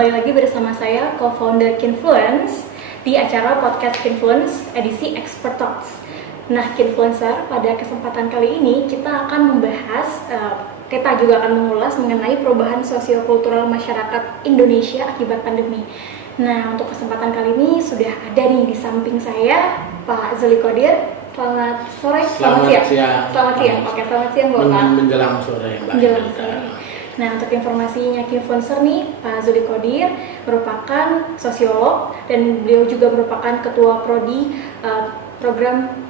kembali lagi bersama saya, co-founder Kinfluence, di acara podcast Kinfluence edisi Expert Talks. Nah, Kinfluencer, pada kesempatan kali ini kita akan membahas, kita juga akan mengulas mengenai perubahan sosiokultural masyarakat Indonesia akibat pandemi. Nah, untuk kesempatan kali ini sudah ada nih di samping saya, Pak Zuli Qodir. Selamat sore, selamat siang. Selamat siang, oke, selamat siang Bapak. Menjelang sore, Mbak. Menjelang sore. Nah, untuk informasinya Kinfluencer nih, Pak Zuli Qodir merupakan sosiolog dan beliau juga merupakan ketua prodi program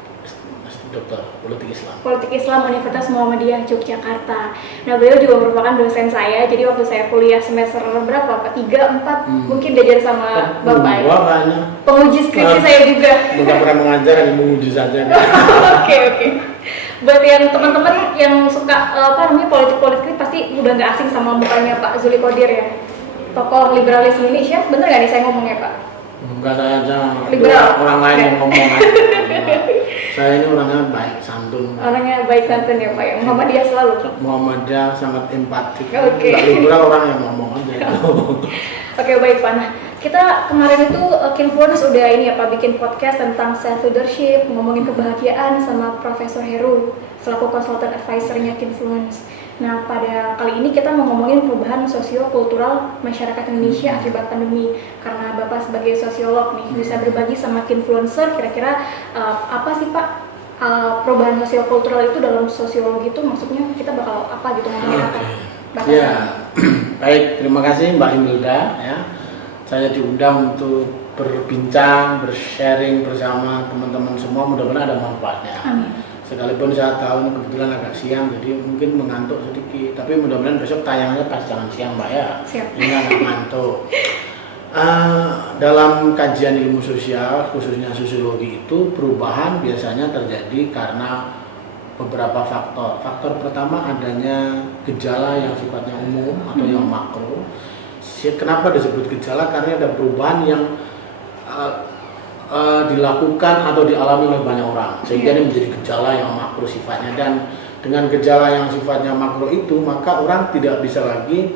Dokter Politik Islam Universitas Muhammadiyah Yogyakarta. Nah, beliau juga merupakan dosen saya. Jadi waktu saya kuliah semester berapa Pak? 3, 4 mungkin diajar sama Bapak ya? Penguji skripsi saya juga. Bukan pernah mengajar, hanya menguji saja. Oke. Buat yang teman-teman yang suka politik pasti udah nggak asing sama mukanya Pak Zuli Qodir ya. Tokoh liberalis Indonesia, bener nggak nih saya ngomongnya Pak? Enggak, saya aja liberal. Orang lain yang ngomong aja. Saya ini orangnya baik santun. Orangnya baik santun ya Pak ya. Muhammadiyah selalu. Muhammadiyah sangat empatik. Oke. Enggak liberal, orang yang ngomong aja. Oke, baik Pak. Nah, kita kemarin itu Kinfluence udah ini ya Pak, bikin podcast tentang self leadership, ngomongin kebahagiaan sama Profesor Heru selaku konsultan advisernya Kinfluence. Nah, pada kali ini kita mau ngomongin perubahan sosiokultural masyarakat Indonesia akibat pandemi. Karena Bapak sebagai sosiolog nih bisa berbagi sama Kinfluencer, kira-kira apa sih Pak perubahan sosiokultural itu dalam sosiologi itu maksudnya kita bakal apa gitu ngomongin apa? Ya, baik, terima kasih Mbak Imelda ya. Saya diundang untuk berbincang, bersharing bersama teman-teman semua, mudah-mudahan ada manfaatnya. Amin. Sekalipun saya tahu kebetulan agak siang, jadi mungkin mengantuk sedikit. Tapi mudah-mudahan besok tayangnya pas jangan siang, Mbak ya. Siap. Ini agak ngantuk. Dalam kajian ilmu sosial, khususnya sosiologi itu, perubahan biasanya terjadi karena beberapa faktor. Faktor pertama adanya gejala yang sifatnya umum atau yang makro. Kenapa disebut gejala? Karena ada perubahan yang dilakukan atau dialami oleh banyak orang, sehingga ini menjadi gejala yang makro sifatnya. Dan dengan gejala yang sifatnya makro itu, maka orang tidak bisa lagi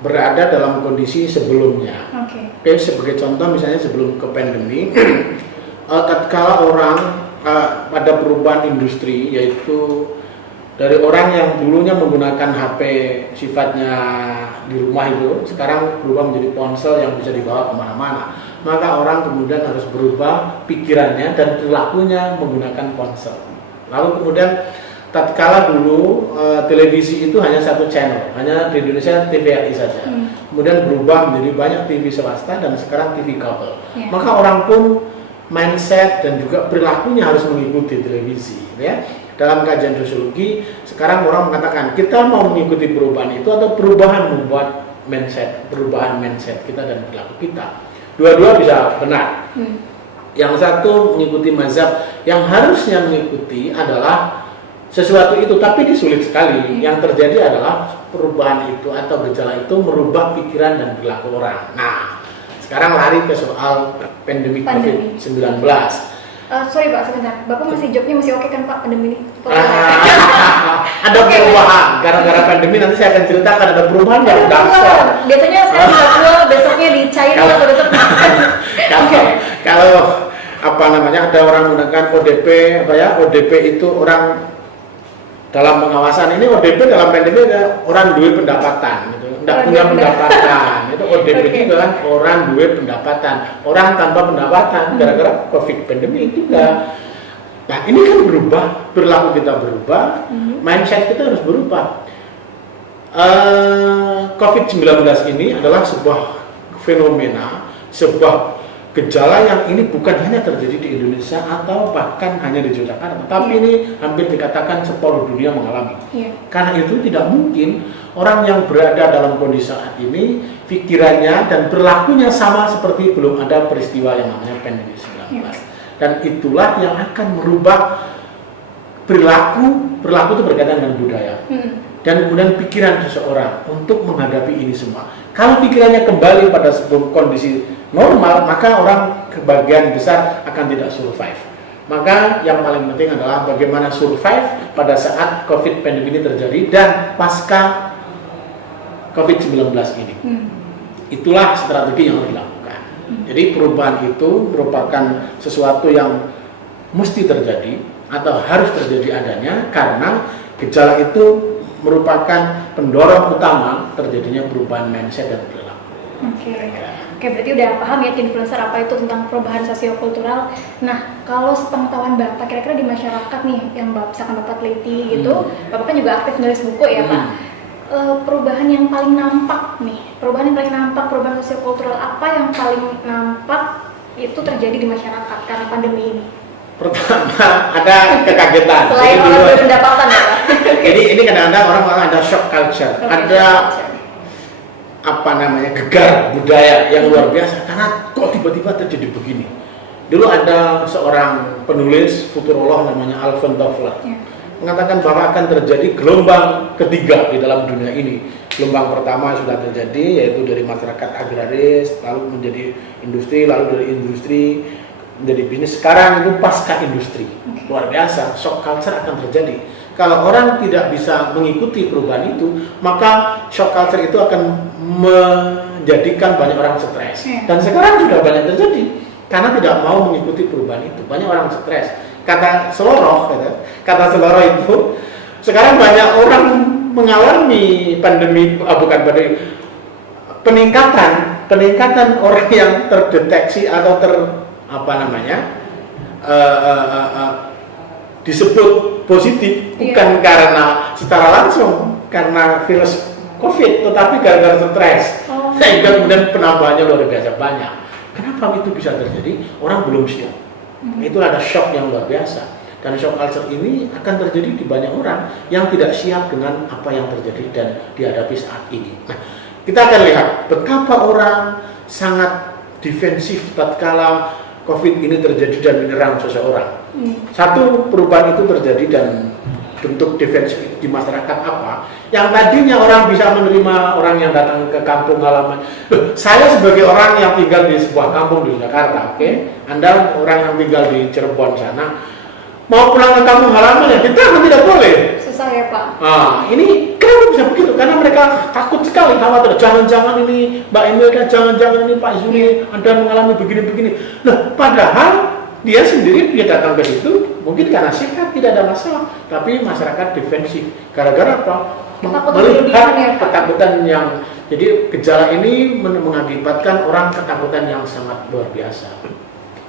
berada dalam kondisi sebelumnya. Oke, sebagai contoh misalnya sebelum ke pandemi, tatkala orang pada perubahan industri, yaitu dari orang yang dulunya menggunakan HP sifatnya di rumah itu, sekarang berubah menjadi ponsel yang bisa dibawa kemana-mana. Maka orang kemudian harus berubah pikirannya dan perilakunya menggunakan ponsel. Lalu kemudian tatkala dulu televisi itu hanya satu channel, hanya di Indonesia TVRI saja. Kemudian berubah menjadi banyak TV swasta dan sekarang TV kabel. Maka orang pun mindset dan juga perilakunya harus mengikuti televisi, ya. Dalam kajian sosiologi, sekarang orang mengatakan kita mau mengikuti perubahan itu atau perubahan membuat perubahan mindset kita dan perilaku kita. Dua-dua bisa benar. Yang satu mengikuti mazhab, yang harusnya mengikuti adalah sesuatu itu, tapi ini sulit sekali. Yang terjadi adalah perubahan itu atau gejala itu merubah pikiran dan perilaku orang. Nah, sekarang lari ke soal pandemi. COVID-19. Sorry Pak, sebentar. Bapak masih jawabnya masih oke kan Pak pandemi ini? Ada perubahan. Gara-gara pandemi nanti saya akan ceritakan ada perubahan yang dasar. Biasanya saya tua besoknya dicair atau besok makan. Kalau apa namanya, ada orang menggunakan ODP, ODP itu orang dalam pengawasan. Ini ODP dalam pandemi ada orang duit pendapatan gitu. Tidak punya pendapatan. Itu ODP itu kan orang duit pendapatan. Orang tanpa pendapatan gara-gara COVID pandemi itu enggak. Nah, ini kan berubah, perilaku kita berubah, mindset kita harus berubah. COVID-19 ini adalah sebuah fenomena, sebuah gejala yang ini bukan hanya terjadi di Indonesia atau bahkan hanya di Yogyakarta, tapi ini hampir dikatakan seluruh dunia mengalami. Karena itu tidak mungkin orang yang berada dalam kondisi saat ini pikirannya dan perilakunya sama seperti belum ada peristiwa yang namanya pandemi 19. Dan itulah yang akan merubah perilaku itu berkaitan dengan budaya. Dan kemudian pikiran seseorang untuk menghadapi ini semua. Kalau pikirannya kembali pada sebuah kondisi normal, maka orang kebagian besar akan tidak survive. Maka yang paling penting adalah bagaimana survive pada saat COVID pandemi ini terjadi dan pasca COVID-19 ini. itulah strategi yang harus dilakukan. Jadi perubahan itu merupakan sesuatu yang mesti terjadi atau harus terjadi adanya karena gejala itu merupakan pendorong utama terjadinya perubahan mindset dan perilaku. Oke, berarti udah paham ya influencer apa itu tentang perubahan sosiokultural. Nah, kalau sepengetahuan Bapak, kira-kira di masyarakat nih yang misalkan Bapak teliti gitu, Bapak kan juga aktif nulis buku ya Pak. Perubahan yang paling nampak nih, perubahan sosiokultural apa yang paling nampak itu terjadi di masyarakat karena pandemi ini? Pertama ada kekagetan. Selain orang berpendapatan ya Pak. Jadi ini kadang-kadang orang ada shock culture, ada apa namanya gegar budaya yang luar biasa karena kok tiba-tiba terjadi begini. Dulu ada seorang penulis futurolog namanya Alvin Toffler mengatakan bahwa akan terjadi gelombang ketiga di dalam dunia ini. Gelombang pertama sudah terjadi yaitu dari masyarakat agraris, lalu menjadi industri, lalu dari industri menjadi bisnis. Sekarang itu pasca industri. Luar biasa, shock culture akan terjadi. Kalau orang tidak bisa mengikuti perubahan itu, maka shock culture itu akan menjadikan banyak orang stres. Dan sekarang sudah banyak terjadi karena tidak mau mengikuti perubahan itu. Banyak orang stres. Kata Seloroh itu sekarang banyak orang mengalami peningkatan orang yang terdeteksi atau disebut positif bukan karena secara langsung karena virus COVID, tetapi gara-gara stres. Sehingga kemudian penambahannya luar biasa banyak. Kenapa itu bisa terjadi? Orang belum siap. Itulah ada shock yang luar biasa. Dan shock culture ini akan terjadi di banyak orang yang tidak siap dengan apa yang terjadi dan dihadapi saat ini. Nah, kita akan lihat betapa orang sangat defensif tatkala COVID ini terjadi dan menyerang seseorang. Satu, perubahan itu terjadi dan bentuk defensif di masyarakat apa? Yang tadinya orang bisa menerima orang yang datang ke kampung halaman. Saya sebagai orang yang tinggal di sebuah kampung di Jakarta, Anda orang yang tinggal di Cirebon sana, mau pulang ke kampung halaman ya kita tidak boleh. Susah ya Pak. Ini kenapa bisa begitu? Karena mereka takut sekali, khawatir. Jangan-jangan ini Mbak Emilka, jangan-jangan ini Pak Zuli, Anda mengalami begini-begini. Nah, padahal dia sendiri datang ke situ mungkin karena sehat tidak ada masalah, tapi masyarakat defensif. Gara-gara apa? Melihat ketakutan yang jadi gejala ini mengakibatkan orang ketakutan yang sangat luar biasa.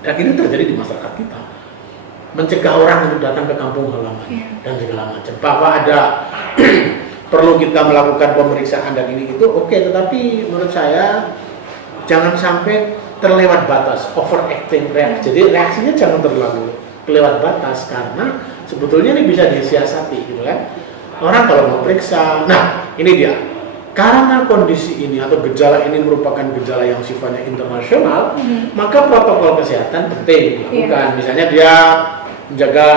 Dan ini terjadi di masyarakat kita. Mencegah orang untuk datang ke kampung halaman dan segala macam. Bahwa ada perlu kita melakukan pemeriksaan dan ini itu tetapi menurut saya jangan sampai terlewat batas, overacting reaksi. Jadi reaksinya jangan terlalu kelewat batas karena sebetulnya ini bisa disiasati gitu kan. Orang kalau mau periksa, nah ini dia. Karena kondisi ini atau gejala ini merupakan gejala yang sifatnya internasional, maka protokol kesehatan penting dilakukan. Misalnya dia menjaga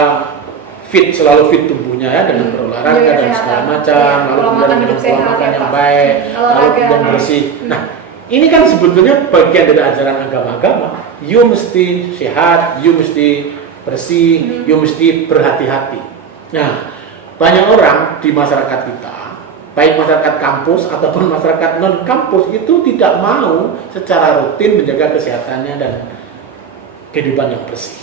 selalu fit tubuhnya ya dengan berolahraga dan segala macam, lalu kemudian dengan pola makan yang baik, lalu kemudian bersih. Nah, ini kan sebetulnya bagian dari ajaran agama-agama. You mesti sehat, you mesti bersih, you mesti berhati-hati. Nah, banyak orang di masyarakat kita, baik masyarakat kampus ataupun masyarakat non-kampus itu tidak mau secara rutin menjaga kesehatannya dan kehidupan yang bersih.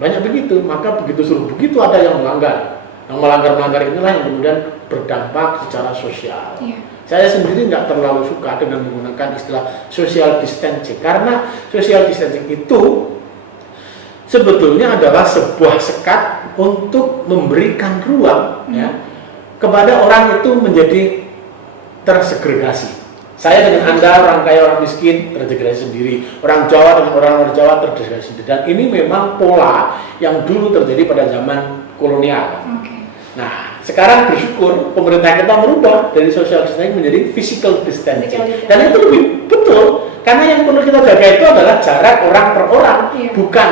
Banyak begitu, maka begitu suruh begitu ada yang melanggar. Yang melanggar inilah yang kemudian berdampak secara sosial. Saya sendiri nggak terlalu suka dengan menggunakan istilah social distancing karena social distancing itu sebetulnya adalah sebuah sekat untuk memberikan ruang kepada orang itu menjadi tersegregasi. Saya dengan Anda, orang kaya, orang miskin, tersegregasi sendiri. Orang Jawa dengan orang luar Jawa tersegregasi sendiri. Dan ini memang pola yang dulu terjadi pada zaman kolonial. Nah, sekarang bersyukur pemerintah kita merubah dari social distancing menjadi physical distancing. Dan itu lebih betul, karena yang perlu kita jaga itu adalah jarak orang per orang, bukan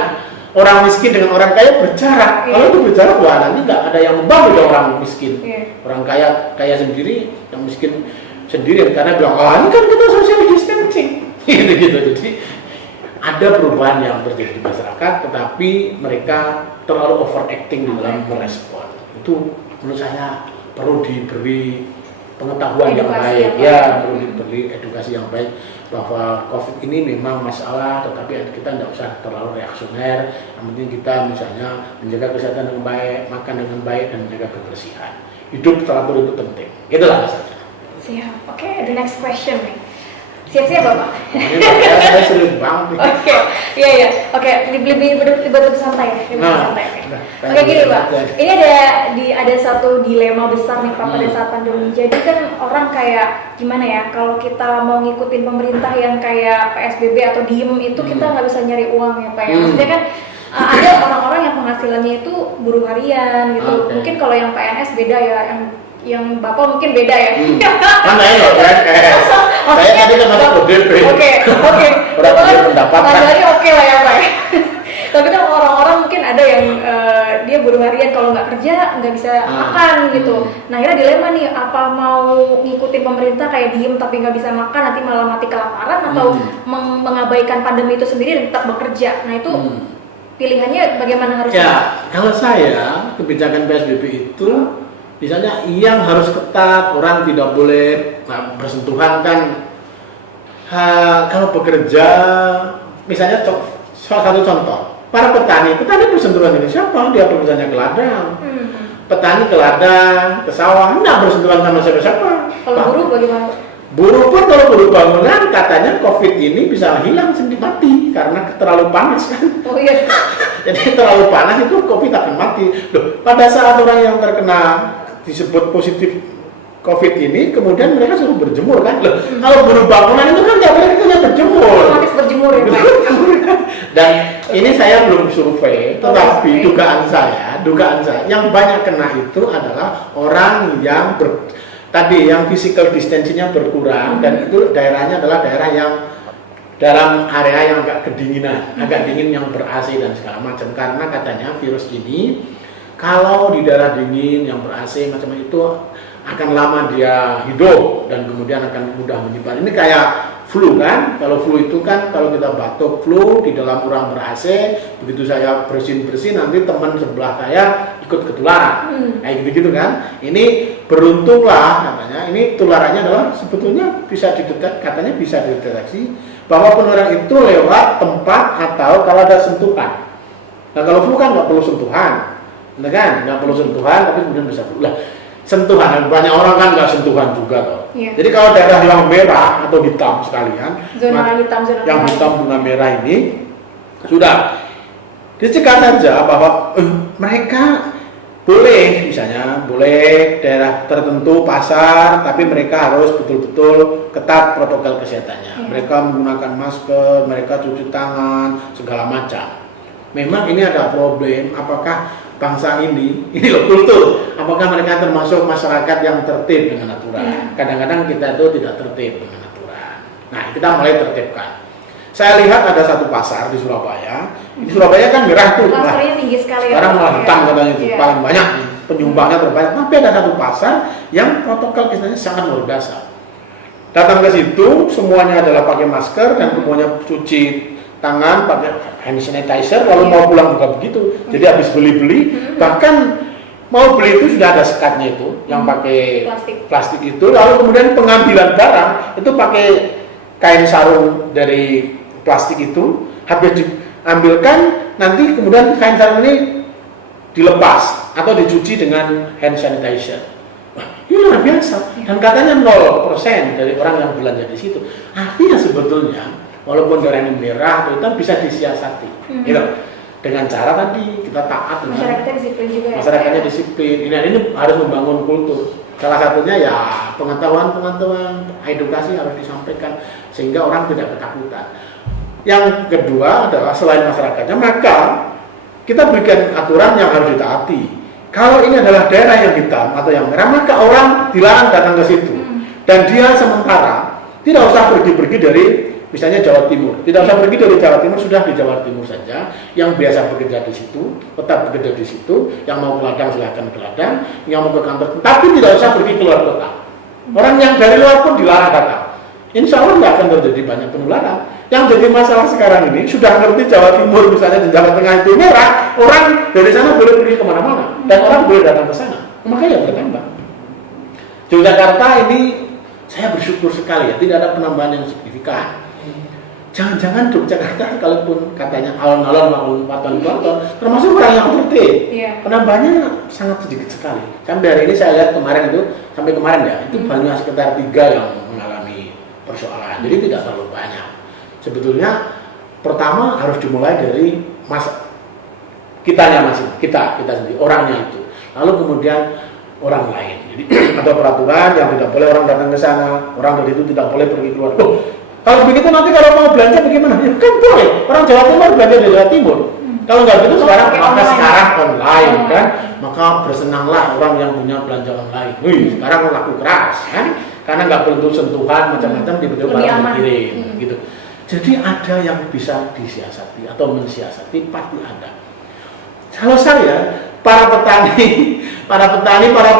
orang miskin dengan orang kaya berjarak. Kalau itu berjarak, wah nanti nggak ada yang membantu orang miskin. Orang kaya sendiri, yang miskin sendiri, karena bilang, ini kan kita social distancing. gitu. Jadi ada perubahan yang terjadi di masyarakat, tetapi mereka terlalu overacting di dalam merespon. Itu menurut saya perlu diberi pengetahuan yang Edukasi baik, yang baik. perlu diberi edukasi yang baik bahwa COVID ini memang masalah, tetapi kita tidak usah terlalu reaksioner. Yang penting kita misalnya menjaga kesehatan dengan baik, makan dengan baik, dan menjaga kebersihan. Hidup teratur itu penting. Itulah saja. Siap. Oke, the next question nih. Siap-siap Bapak. Ini saya serius banget. Oke, iya. Oke, lebih santai ya. Santai. Oke, gini Pak. Ini ada satu dilema besar nih Pak pada saat pandemi. Jadi kan orang kayak gimana ya? Kalau kita mau ngikutin pemerintah yang kayak PSBB atau diem itu kita nggak bisa nyari uang ya Pak ya. Maksudnya kan ada orang-orang yang penghasilannya itu buruh harian gitu. Mungkin kalau yang PNS beda ya, yang Bapak mungkin beda ya. Mana ya loh, saya tadi kan masuk ODP. Oke. Orang punya pendapatan. Dari oke lah ya Pak. Tapi kan orang-orang mungkin ada yang dia buruh harian, kalau nggak kerja nggak bisa makan gitu. Nah akhirnya dilema nih, apa mau ngikutin pemerintah kayak diem tapi nggak bisa makan, nanti malah mati kelaparan, atau mengabaikan pandemi itu sendiri dan tetap bekerja. Nah itu pilihannya bagaimana harusnya? Ya, kalau saya kebijakan PSBB itu misalnya yang harus ketat, orang tidak boleh bersentuhan kan. Kalau bekerja, misalnya salah satu contoh, para petani bersentuhan dengan siapa? Dia bekerjanya ke ladang. Petani ke ladang, ke sawah, tidak bersentuhan sama siapa-siapa. Kalau buruh bagaimana? Buruh pun kalau buruh bangunan katanya COVID ini bisa hilang sendiri, mati karena terlalu panas kan. Oh iya. Jadi terlalu panas itu COVID akan mati. Loh, pada saat orang yang terkena disebut positif COVID ini, kemudian mereka suruh berjemur kan. Loh, kalau buruh bangunan itu kan tiap hari kita berjemur. Otomatis berjemur ya Pak. Dan ini saya belum survei, tetapi dugaan saya yang banyak kena itu adalah orang yang yang physical distancing-nya berkurang, dan itu daerahnya adalah daerah yang dalam area yang agak kedinginan, agak dingin, yang ber-AC dan segala macam. Karena katanya virus ini kalau di daerah dingin yang ber-AC macam itu akan lama dia hidup dan kemudian akan mudah menyebar. Ini kayak flu kan, kalau flu itu kan kalau kita batuk flu di dalam orang ber-AC, begitu saya bersin-bersin nanti teman sebelah saya ikut ketularan, kayak gitu-gitu kan. Ini beruntunglah katanya, ini tularannya adalah sebetulnya bisa dideteksi bahwa penularan itu lewat tempat atau kalau ada sentuhan. Nah kalau flu kan nggak perlu sentuhan, nggak perlu sentuhan, tapi kemudian bisa lah. Sentuhan, banyak orang kan nggak sentuhan juga toh. Jadi kalau daerah yang merah atau hitam sekalian, zona hitam zona merah ini sudah dicegah saja bahwa mereka boleh, misalnya boleh daerah tertentu pasar, tapi mereka harus betul-betul ketat protokol kesehatannya. Mereka menggunakan masker, mereka cuci tangan, segala macam. Memang ini ada problem, apakah bangsa ini loh kultur, apakah mereka termasuk masyarakat yang tertib dengan aturan? Kadang-kadang kita itu tidak tertib dengan aturan. Nah, kita mulai tertibkan. Saya lihat ada satu pasar di Surabaya. Di Surabaya kan merah tuh. Pasarnya tinggi sekali. Sekarang malah hitam katanya itu paling banyak, penyumbangnya terbanyak. Tapi ada satu pasar yang protokol kesehatannya sangat luar biasa. Datang ke situ semuanya adalah pakai masker dan semuanya cuci tangan pakai hand sanitizer, lalu mau pulang juga begitu. Jadi habis beli-beli, bahkan mau beli itu sudah ada sekatnya itu yang pakai plastik itu, lalu kemudian pengambilan barang itu pakai kain sarung dari plastik itu, habis diambilkan nanti kemudian kain sarung ini dilepas atau dicuci dengan hand sanitizer. Wah, ini luar biasa, dan katanya 0% dari orang yang belanja di situ. Artinya sebetulnya walaupun daerah ini merah atau hitam bisa disiasati, gitu. Dengan cara tadi kita taat, masyarakatnya disiplin juga. Masyarakatnya disiplin. Ini harus membangun kultur. Salah satunya ya pengetahuan, edukasi harus disampaikan sehingga orang tidak ketakutan. Yang kedua adalah selain masyarakatnya, maka kita berikan aturan yang harus ditaati. Kalau ini adalah daerah yang hitam atau yang merah, maka orang dilarang datang ke situ. Dan dia sementara tidak usah pergi-pergi dari misalnya Jawa Timur, tidak usah pergi dari Jawa Timur, sudah di Jawa Timur saja. Yang biasa bekerja di situ, tetap bekerja di situ. Yang mau ke ladang silahkan ke ladang, yang mau ke kantor, tapi tidak usah pergi keluar kota. Orang yang dari luar pun dilarang datang. Insya Allah nggak akan terjadi banyak penularan. Yang jadi masalah sekarang ini sudah ngerti Jawa Timur misalnya di Jawa Tengah itu merah, orang dari sana boleh pergi kemana-mana dan orang boleh datang ke sana, makanya bertambah. Yogyakarta ini saya bersyukur sekali ya, tidak ada penambahan yang signifikan. Jangan-jangan Yogyakarta sekalipun katanya alon-alon 44 ton, termasuk orang yang tertib. Penambahannya sangat sedikit sekali. Sampai hari ini saya lihat kemarin itu, sampai kemarin ya, itu hanya sekitar 3 yang mengalami persoalan. Jadi tidak terlalu banyak. Sebetulnya pertama harus dimulai dari kita sendiri, orangnya itu. Lalu kemudian orang lain. Jadi ada peraturan yang tidak boleh orang datang ke sana, orang dari itu tidak boleh pergi keluar. Loh, kalau begitu nanti kalau mau belanja bagaimana? Ya kan boleh. Orang Jawa Timur belanja di Jawa Timur. Kalau nggak begitu sekarang sekarang online kan, maka bersenanglah orang yang punya belanja online. Sekarang laku keras kan, karena nggak perlu sentuhan macam-macam tiba-tiba barang dikirim gitu. Jadi ada yang bisa disiasati atau mensiasati, pasti ada. Kalau saya, para petani, para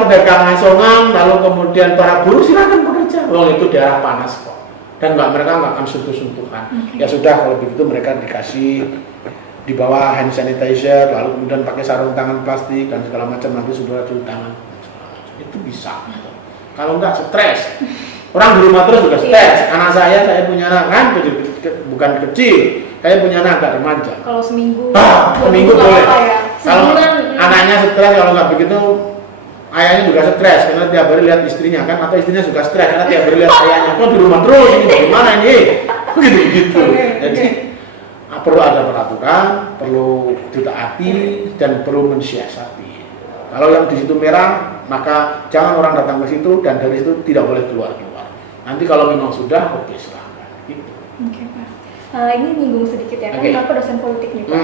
pedagang asongan, lalu kemudian para buruh silakan bekerja. Itu daerah panas kok, dan mereka nggak akan sentuh-sentuhan. Ya sudah, kalau begitu mereka dikasih di bawah hand sanitizer, lalu kemudian pakai sarung tangan plastik dan segala macam, nanti sudah cuci tangan. Itu bisa. Kalau nggak stres, orang di rumah terus juga stres. Anak saya punya anak kan bukan kecil. Saya punya anak agak remaja. Kalau seminggu boleh. Ya? Kalau anaknya stres, kalau nggak begitu, ayahnya juga stres karena tiap hari lihat istrinya kan, atau istrinya juga stres karena tiap hari lihat ayahnya. Kok di rumah terus, ini bagaimana ini? Gitu. Jadi perlu ada peraturan, perlu ditaati, dan perlu mensiasati. Kalau yang di situ merah, maka jangan orang datang ke situ, dan dari situ tidak boleh keluar. Nanti kalau memang sudah, oke silahkan. Gitu. Oke, Pak. Ini nyinggung sedikit ya, kan Bapak dosen politik nih Pak.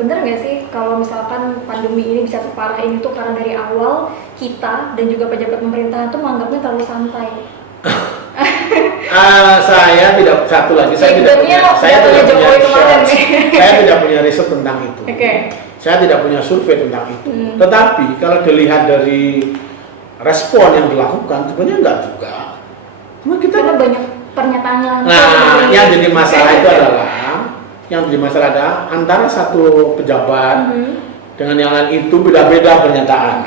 Bener nggak sih kalau misalkan pandemi ini bisa separah ini tuh karena dari awal kita dan juga pejabat pemerintahan tuh menganggapnya terlalu santai? Saya tidak, satu lagi saya tidak punya riset tentang itu. Saya tidak punya survei tentang itu. Tetapi kalau dilihat dari respon yang dilakukan, sebenarnya enggak juga. Cuma karena banyak pernyataan yang jadi masalah itu adalah antara satu pejabat dengan yang lain itu beda-beda pernyataan.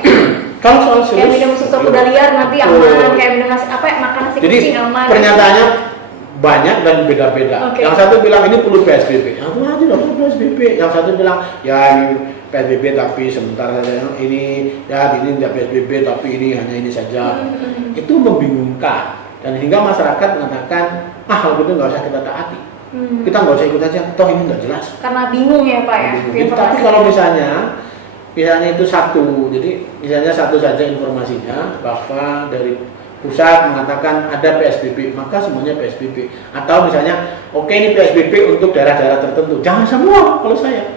Kalau soal serius, kayak minum susu kuda liar nanti aman, kayak minum makan nasi kucing aman. Pernyataannya banyak dan beda-beda. Yang satu bilang ini perlu PSBB, yang satu tidak perlu PSBB. Yang satu bilang ya ini PSBB tapi sebentar saja, ini tidak PSBB tapi ini hanya ini saja. Itu membingungkan, dan hingga masyarakat mengatakan hal itu nggak usah kita taati. Kita nggak usah ikut aja, toh ini nggak jelas. Karena bingung ya Pak ya. Tapi kalau misalnya itu satu, jadi misalnya satu saja informasinya bahwa dari pusat mengatakan ada PSBB, maka semuanya PSBB. Atau misalnya oke, ini PSBB untuk daerah-daerah tertentu, jangan semua. Kalau saya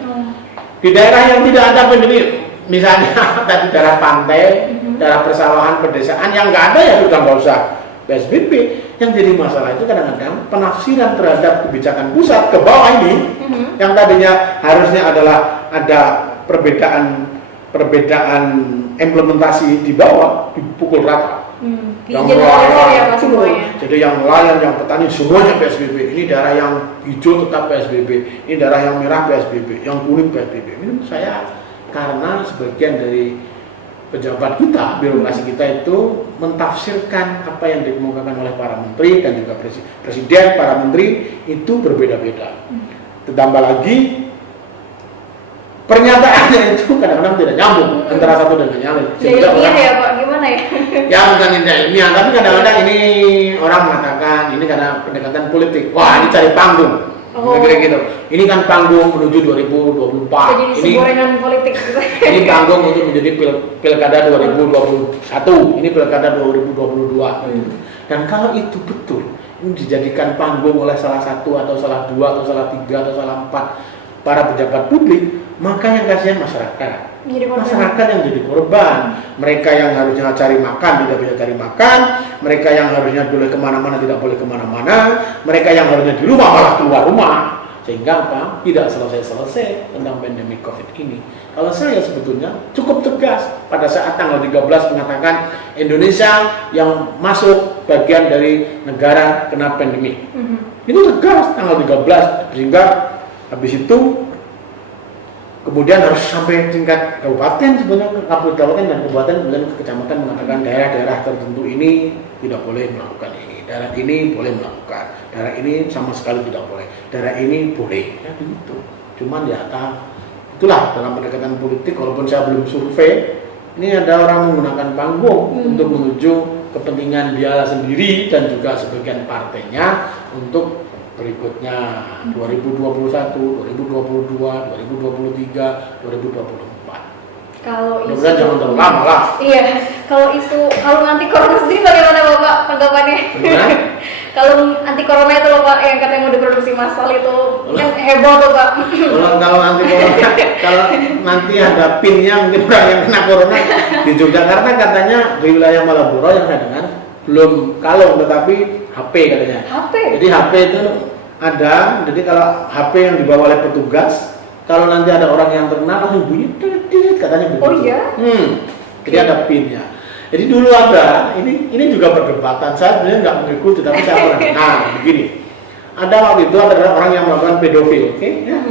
di daerah yang tidak ada pandemi, misalnya tadi daerah pantai, daerah persawahan, pedesaan yang nggak ada, ya sudah nggak usah PSBB. Yang jadi masalah itu kadang-kadang penafsiran terhadap kebijakan pusat ke bawah ini, yang tadinya harusnya adalah ada perbedaan implementasi di bawah, dipukul rata. Yang nelayan, jadi yang nelayan, yang petani semuanya PSBB. Ini daerah yang hijau tetap PSBB, ini daerah yang merah PSBB, yang kuning PSBB. Ini saya karena sebagian dari pejabat kita, birokrasi kita itu mentafsirkan apa yang dikemukakan oleh para menteri dan juga presiden, para menteri itu berbeda-beda. Ditambah lagi pernyataannya itu kadang-kadang tidak nyambung antara satu dengan yang lain. Ilmiah ya Pak, gimana ya? Ya bukan tidak ilmiah, tapi kadang-kadang ini orang mengatakan ini karena pendekatan politik. Wah, ini cari panggung. Kira-kira gitu. Ini kan panggung menuju 2024. Jadi segorengan politik gitu. Ini panggung untuk menjadi pilkada 2021. Ini pilkada 2022. Dan kalau itu betul, ini dijadikan panggung oleh salah satu atau salah dua atau salah tiga atau salah empat para pejabat publik, maka yang kasihan masyarakat. Masyarakat yang jadi korban. Mereka yang harusnya cari makan tidak bisa cari makan, mereka yang harusnya boleh kemana-mana tidak boleh kemana-mana, mereka yang harusnya di rumah malah keluar rumah, sehingga apa? Tidak selesai-selesai tentang pandemi COVID ini. Kalau saya sebetulnya cukup tegas pada saat tanggal 13 mengatakan Indonesia yang masuk bagian dari negara kena pandemi. Itu tegas tanggal 13, sehingga habis itu kemudian harus sampai tingkat kabupaten, sebenarnya kabupaten dan kabupaten, kemudian ke kecamatan mengatakan daerah-daerah tertentu ini tidak boleh melakukan ini, daerah ini boleh melakukan, daerah ini sama sekali tidak boleh, daerah ini boleh, ya begitu. Cuman ya itulah dalam pendekatan politik, walaupun saya belum survei, ini ada orang menggunakan panggung untuk menuju kepentingan dia sendiri dan juga sebagian partainya untuk berikutnya 2021, 2022, 2023, 2024. Kalau isu jangan terlalu lama lah. Iya, kalau anti corona sendiri bagaimana Bapak tanggapannya? Kalau anti corona itu loh Pak yang katanya mau diproduksi massal itu kan heboh tuh Pak. Kalau anti corona, kalau nanti ada pinnya mungkin orang yang kena corona di Yogyakarta katanya di wilayah Malaboro yang saya dengar belum kalong tetapi HP katanya. HP? Jadi HP itu ada, jadi kalau HP yang dibawa oleh petugas, kalau nanti ada orang yang terkena langsung bunyi tit katanya begitu. Oh iya? Jadi ada pinnya. Jadi dulu ada, ini juga perdebatan, saya sebenarnya nggak mengikuti, tapi saya orang. Nah, begini, ada waktu itu ada orang yang melakukan pedofil, oke?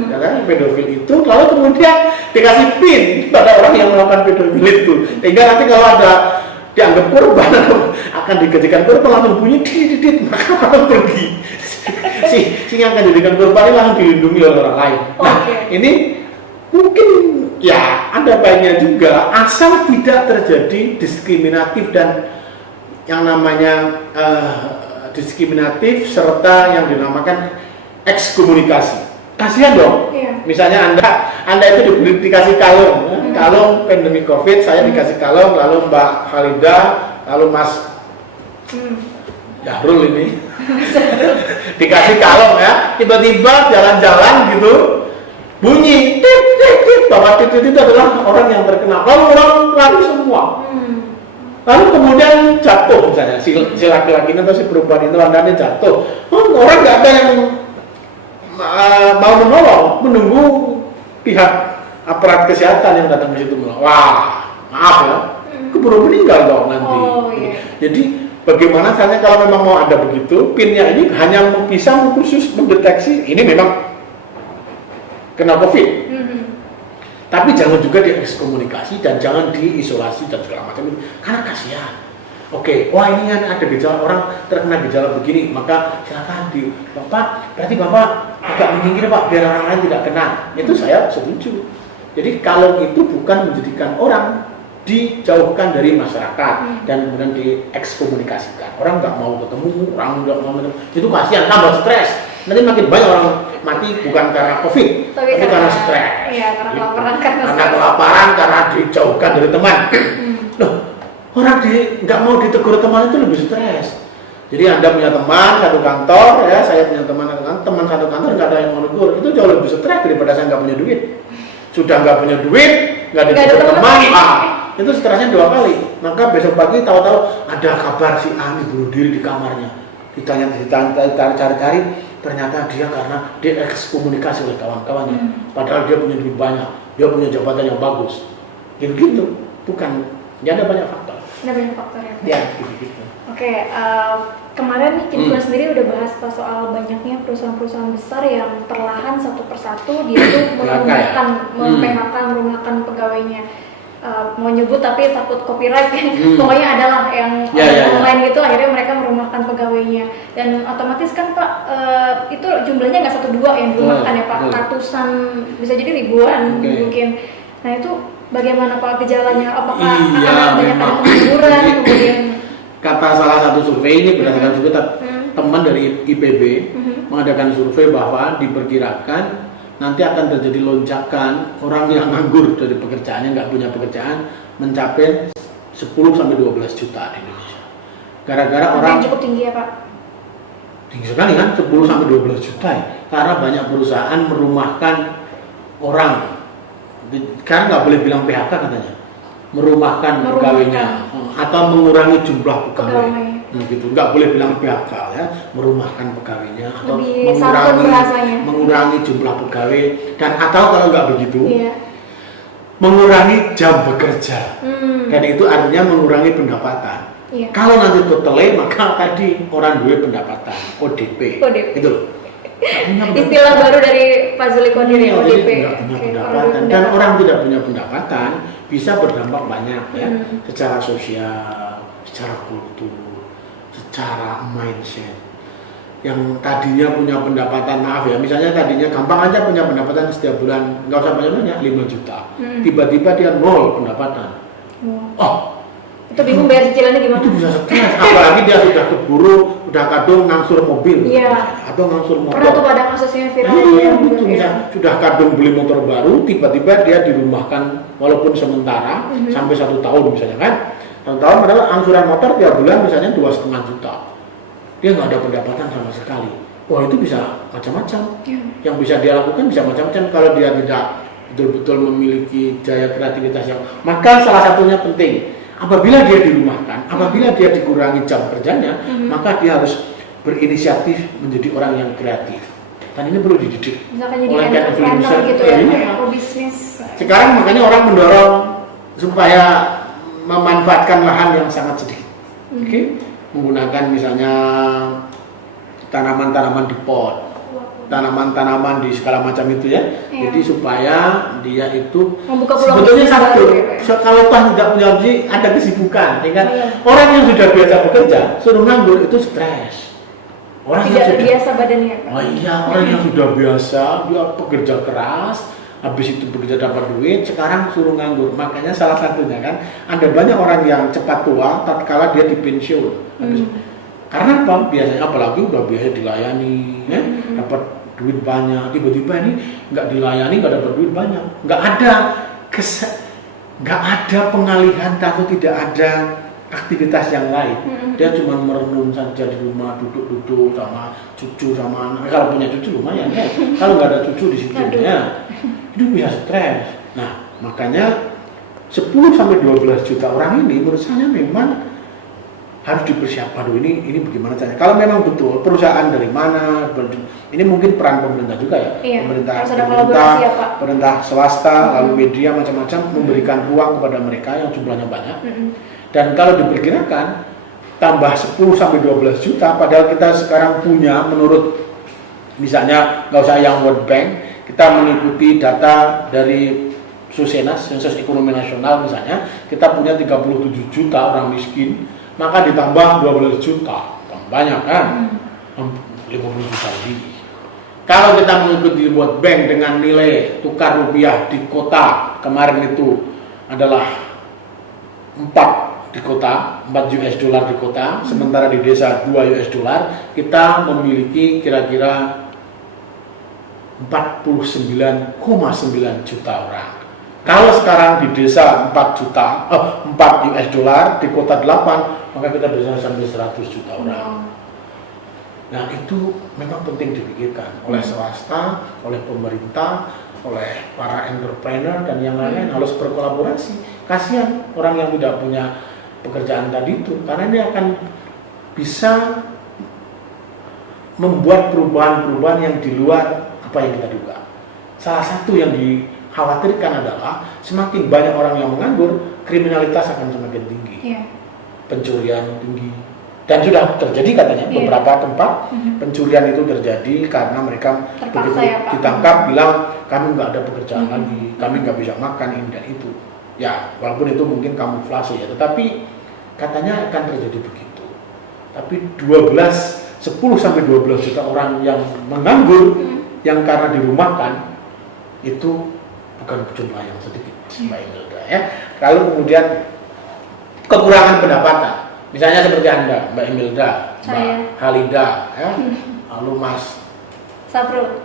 Katanya pedofil itu, lalu kemudian dikasih pin pada orang yang melakukan pedofil itu, sehingga nanti kalau ada dianggap korban akan digajikan korban langsung bunyi tit maka orang pergi. si yang akan dijadikan korban ini langsung dilindungi oleh orang lain. Nah, ini mungkin ya ada baiknya juga asal tidak terjadi diskriminatif dan yang namanya diskriminatif serta yang dinamakan ekskomunikasi. Kasihan dong. Misalnya anda itu dikasih kalung, kalung pandemi COVID, saya dikasih kalung, lalu Mbak Halida, lalu Mas Yahrul ini dikasih kalung ya, tiba-tiba jalan-jalan gitu bunyi tit bahwa tit itu adalah orang yang terkena, lalu orang lari semua. Lalu kemudian jatuh misalnya si laki-laki atau si perempuan itu andanya jatuh, orang nggak ada yang mau menolong, menunggu pihak aparat kesehatan yang datang ke situ menolong. Wah, maaf ya, keburu meninggal dong nanti. Jadi bagaimana caranya kalau memang mau ada begitu, pinnya ini hanya bisa khusus mendeteksi ini memang kena COVID. Tapi jangan juga diekskomunikasi dan jangan diisolasi dan segala macam itu, karena kasihan. Oke, wah ini kan ada gejala orang terkena gejala begini, maka silakan Bapak, berarti Bapak agak menyingkir Pak, biar orang lain tidak kena. Itu saya setuju. Jadi kalau itu bukan menjadikan orang dijauhkan dari masyarakat dan kemudian diekskomunikasikan. Orang nggak mau ketemu, orang nggak mau ketemu, itu kasihan, tambah stres. Nanti makin banyak orang mati bukan karena COVID, tapi karena stres. Iya, karena kelaparan, karena kelaparan, karena dijauhkan dari teman. Loh, orang nggak mau ditegur teman itu lebih stres. Jadi Anda punya teman satu kantor, ya saya punya teman satu kantor nggak ada yang mau negur, itu jauh lebih stres daripada saya nggak punya duit. Sudah nggak punya duit, nggak ditegur teman, itu stresnya 2 kali. Maka besok pagi tahu-tahu ada kabar si A ini bunuh diri di kamarnya. Ditanya cari-cari, ternyata dia karena diekskomunikasi oleh kawan-kawannya. Padahal dia punya duit banyak, dia punya jabatan yang bagus. Gitu, bukan. Ya ada banyak faktor. Ada banyak faktor ya. Ya, gitu. Oke, kemarin Kinfluence sendiri udah bahas soal banyaknya perusahaan-perusahaan besar yang perlahan satu persatu dia tuh merumahkan pegawainya. Mau nyebut tapi takut copyright kan. Pokoknya adalah yang online itu akhirnya mereka merumahkan pegawainya dan otomatis kan Pak itu jumlahnya nggak 1-2 yang dirumahkan ya Pak, ratusan bisa jadi ribuan mungkin. Nah itu bagaimana Pak gejalanya? Apakah akan banyak ada pengangguran kemudian? Kata salah satu survei ini berdasarkan survei teman dari IPB mengadakan survei bahwa diperkirakan nanti akan terjadi lonjakan orang yang nganggur dari pekerjaannya, nggak punya pekerjaan, mencapai 10-12 juta di Indonesia. Gara-gara orang cukup tinggi ya Pak? Tinggi sekali kan, 10-12 juta ya. Karena banyak perusahaan merumahkan orang. Karena nggak boleh bilang PHK katanya, merumahkan pegawainya atau mengurangi jumlah pegawai. Gitu, nggak boleh bilang PHK ya, merumahkan pegawainya atau mengurangi jumlah pegawai dan atau kalau nggak begitu mengurangi jam bekerja dan itu artinya mengurangi pendapatan. Kalau nanti totalnya maka tadi orang duit pendapatan ODP. Itu loh. Istilah baru dari Pak Zuli Qadir ya, Jadi ODP. tidak punya Oke, pendapatan. Dan orang tidak punya pendapatan bisa berdampak banyak ya, secara sosial, secara kultur, secara mindset. Yang tadinya punya pendapatan, maaf ya, misalnya tadinya gampang aja punya pendapatan setiap bulan, nggak usah banyak-banyak, 5 juta. Tiba-tiba dia 0 pendapatan. Oh, Itu bingung bayar cicilannya gimana? itu bisa stres, apalagi dia sudah keburu, udah kadung ngangsur mobil, Iya. atau ngangsur motor. Pernah tuh pada kasusnya viral. Iya, gitu, gitu. ya. Misal sudah kadung beli motor baru, tiba-tiba dia dirumahkan walaupun sementara sampai 1 tahun misalnya kan. 1 tahun padahal angsuran motor tiap bulan misalnya 2,5 juta. Dia nggak ada pendapatan sama sekali. Wah, itu bisa macam-macam. Yang bisa dia lakukan bisa macam-macam kalau dia tidak betul-betul memiliki daya kreativitas yang. Maka salah satunya penting. Apabila dia dirumahkan, apabila dia dikurangi jam kerjanya, maka dia harus berinisiatif menjadi orang yang kreatif. Dan ini perlu dididik Misalkan jadi oleh entrepreneur influencer. gitu ya, Iya. atau bisnis. Sekarang makanya orang mendorong supaya memanfaatkan lahan yang sangat sedikit. Oke? Menggunakan misalnya tanaman-tanaman di pot, tanaman-tanaman di segala macam itu ya. Iya. Jadi supaya dia itu Membuka peluang sebetulnya bisnis satu. baru, ya, Pak. Kalau toh tidak punya opsi, ada kesibukan, ya kan? Iya. Orang yang sudah biasa bekerja, suruh nganggur itu stres. Orang Tidak yang sudah terbiasa badannya. Pak. Oh iya, orang yang sudah biasa, dia bekerja keras, habis itu bekerja dapat duit, sekarang suruh nganggur. Makanya salah satunya kan, ada banyak orang yang cepat tua, tatkala dia dipensiun. Karena apa? Biasanya apalagi udah biasa dilayani, ya, dapat duit banyak. Tiba-tiba ini nggak dilayani, nggak dapat duit banyak. Nggak ada pengalihan atau tidak ada aktivitas yang lain. Dia cuma merenung saja di rumah, duduk-duduk sama cucu sama anak. Kalau punya cucu lumayan ya. Kalau nggak ada cucu di situ ya, itu bisa stres. Nah, makanya 10 sampai 12 juta orang ini menurut saya memang harus dipersiapkan dulu. Ini bagaimana caranya? Kalau memang betul perusahaan dari mana, ini mungkin peran pemerintah juga ya. Iya, Pemerintah, harus ada kolaborasi ya, Pak. pemerintah swasta, lalu media macam-macam memberikan ruang kepada mereka yang jumlahnya banyak. Dan kalau diperkirakan tambah 10 sampai 12 juta, padahal kita sekarang punya menurut misalnya nggak usah yang World Bank, kita mengikuti data dari Susenas, Sensus Ekonomi Nasional misalnya, kita punya 37 juta orang miskin, maka ditambah 12 juta, banyak kan? 50 juta lebih. Kalau kita mengikuti World Bank dengan nilai tukar rupiah di kota kemarin itu adalah 4 di kota, 4 US dollar di kota, sementara di desa 2 US dollar, kita memiliki kira-kira 49,9 juta orang. Kalau sekarang di desa 4 US dollar, di kota 8, maka kita bisa sampai 100 juta orang. Nah, itu memang penting dipikirkan oleh swasta, oleh pemerintah, oleh para entrepreneur dan yang lain harus berkolaborasi. Kasihan orang yang tidak punya pekerjaan tadi itu, karena ini akan bisa membuat perubahan-perubahan yang di luar apa yang kita duga. Salah satu yang dikhawatirkan adalah semakin banyak orang yang menganggur, kriminalitas akan semakin tinggi, pencurian tinggi, dan sudah terjadi katanya beberapa tempat pencurian itu terjadi karena mereka begitu ditangkap bilang kami nggak ada pekerjaan lagi, kami nggak bisa makan ini dan itu. Ya, walaupun itu mungkin kamuflase ya, tetapi katanya akan terjadi begitu. Tapi 10 sampai 12 juta orang yang menganggur, yang karena dirumahkan, itu bukan jumlah yang sedikit, Mbak Imelda ya. Kalau kemudian kekurangan pendapatan, misalnya seperti Anda, Mbak Imelda, Mbak Halida, ya, lalu Mas Sahrul.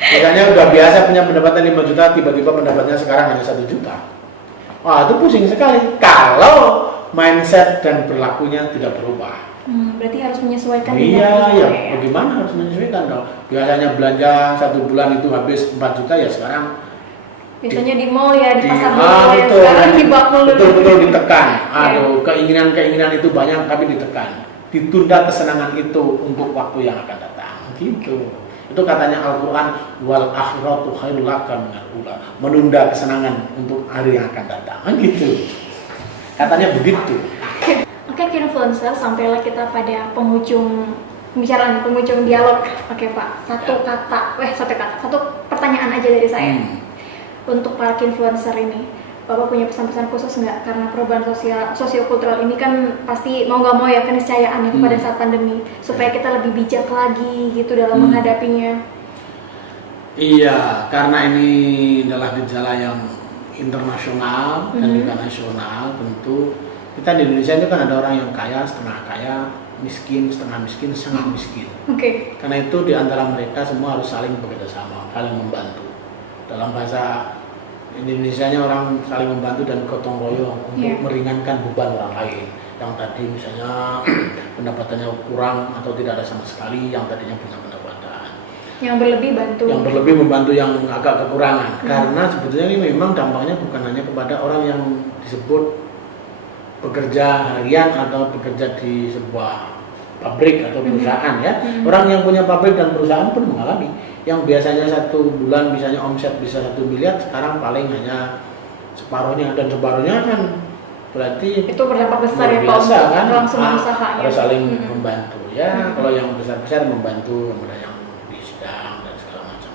Misalnya udah biasa punya pendapatan 5 juta, tiba-tiba pendapatnya sekarang hanya 1 juta. Wah, itu pusing sekali kalau mindset dan perilakunya tidak berubah. Berarti harus menyesuaikan. Iya, ya. Bagaimana harus menyesuaikan dong? Biasanya belanja 1 bulan itu habis 4 juta ya sekarang. Biasanya di mall ya, di pasar mall ya, betul, sekarang di bakul. Betul ditekan. Aduh, keinginan itu banyak tapi ditekan. Ditunda kesenangan itu untuk waktu yang akan datang. Gitu. Itu katanya Al-Quran, wal akhiratu khairul laka minal ula, menunda kesenangan untuk hari yang akan datang. Gitu. Katanya begitu. Oke, Influencer, sampailah kita pada penghujung pembicaraan, penghujung dialog. Oke Pak, satu pertanyaan aja dari saya. Untuk para influencer ini, Bapak punya pesan-pesan khusus nggak? Karena perubahan sosiokultural ini kan pasti mau nggak mau ya keniscayaan ya pada saat pandemi, supaya kita lebih bijak lagi gitu dalam menghadapinya. Iya, karena ini adalah gejala yang internasional dan juga nasional. Tentu kita di Indonesia itu kan ada orang yang kaya, setengah kaya, miskin, setengah miskin, sangat miskin. Oke. Karena itu di antara mereka semua harus saling bekerja sama, saling membantu. Dalam bahasa Indonesianya orang saling membantu dan gotong royong untuk meringankan beban orang lain. Yang tadi misalnya pendapatannya kurang atau tidak ada sama sekali, yang tadinya punya pendapatan. Yang berlebih bantu. Yang berlebih membantu yang agak kekurangan. Karena sebetulnya ini memang dampaknya bukan hanya kepada orang yang disebut bekerja harian atau bekerja di sebuah pabrik atau perusahaan ya. Orang yang punya pabrik dan perusahaan pun mengalami. Yang biasanya 1 bulan misalnya omset bisa 1 miliar, sekarang paling hanya separuhnya, dan separuhnya kan berarti itu berdampak besar ya biasa, Pak, kan? kelangsungan usahanya. Harus saling membantu ya. Kalau yang besar-besar membantu, kemudian yang di sedang dan segala macam.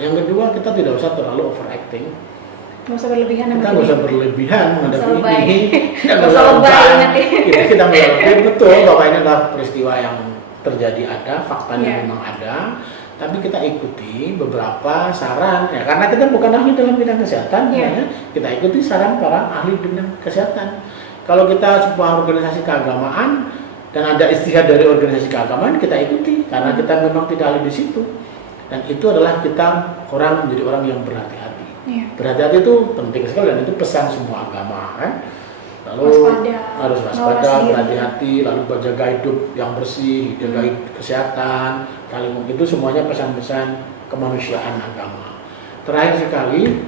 Yang kedua, kita tidak usah terlalu overacting. Nggak usah berlebihan. Kita nggak usah berlebihan menghadapi ini. Nggak usah lebay nanti. Kita melebih, betul bahwa ini adalah peristiwa yang terjadi, ada faktanya memang ada. Tapi kita ikuti beberapa saran ya, karena kita bukan ahli dalam bidang kesehatan ya, kita ikuti saran para ahli bidang kesehatan. Kalau kita sebuah organisasi keagamaan dan ada istihad dari organisasi keagamaan, kita ikuti karena kita memang tidak ahli di situ. Dan itu adalah kita menjadi orang yang berhati-hati. Berhati-hati itu penting sekali, dan itu pesan semua agama kan. Lalu harus waspada, berhati-hati, lalu jaga hidup yang bersih, jaga kesehatan, itu semuanya pesan-pesan kemanusiaan agama. Terakhir sekali,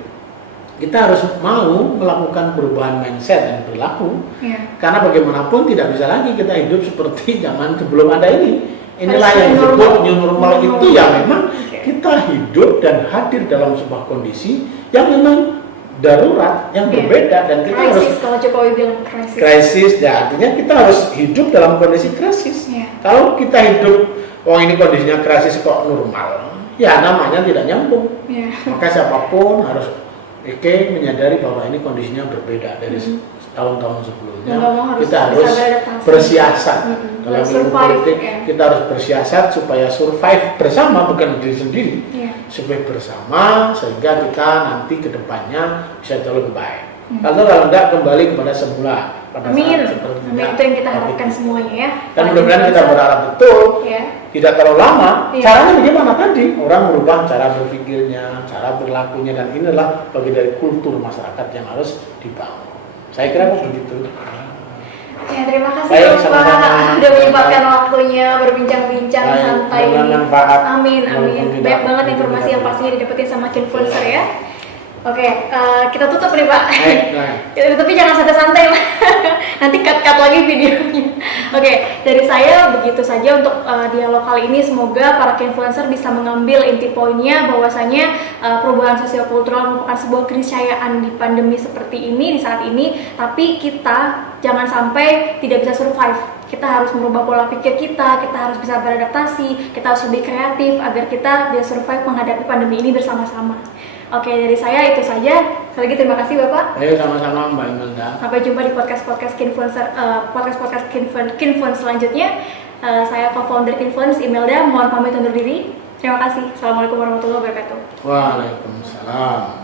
kita harus mau melakukan perubahan mindset dan perilaku, karena bagaimanapun tidak bisa lagi kita hidup seperti zaman sebelum ada ini. Inilah yang disebut new normal itu ya, memang kita hidup dan hadir dalam sebuah kondisi yang memang darurat, yang berbeda, dan kita krisis, harus kalau Jokowi bilang krisis ya, artinya kita harus hidup dalam kondisi krisis. Kalau kita hidup ini kondisinya krisis kok normal, ya namanya tidak nyambung. Maka siapapun harus menyadari bahwa ini kondisinya berbeda dari tahun-tahun sebelumnya. Kita harus bersiasat dalam ilmu politik. Kita harus bersiasat supaya survive bersama, bukan diri sendiri. Survive bersama sehingga kita nanti ke depannya bisa jauh lebih baik. Kalau enggak kembali kepada semula pada Amin. saat seperti Itu yang kita harapkan semuanya ya. Dan mudah-mudahan kita berharap betul, tidak terlalu lama. Caranya bagaimana tadi? Orang merubah cara berpikirnya, cara berlakunya, dan ini adalah bagian dari kultur masyarakat yang harus dibangun. Saya kira begitu. Ya, terima kasih Bapak sudah menyempatkan waktunya berbincang-bincang santai. Amin. Banyak banget informasi yang pastinya didapetin sama influencer ya. Oke, kita tutup nih Pak. Tapi jangan santai-santai lah. Nanti cut lagi videonya. Oke, dari saya begitu saja untuk dialog kali ini. Semoga para influencer bisa mengambil inti poinnya bahwasanya perubahan sosiokultural merupakan sebuah keniscayaan di pandemi seperti ini, di saat ini. Tapi kita jangan sampai tidak bisa survive. Kita harus merubah pola pikir kita harus bisa beradaptasi, kita harus lebih kreatif agar kita bisa survive menghadapi pandemi ini bersama-sama. Oke, dari saya itu saja. Sekali lagi terima kasih Bapak. Ayo sama-sama Mbak Imelda. Sampai jumpa di podcast Kinfluence selanjutnya. Saya co-founder Kinfluence, Imelda. Mohon pamit undur diri. Terima kasih. Assalamualaikum warahmatullahi wabarakatuh. Waalaikumsalam.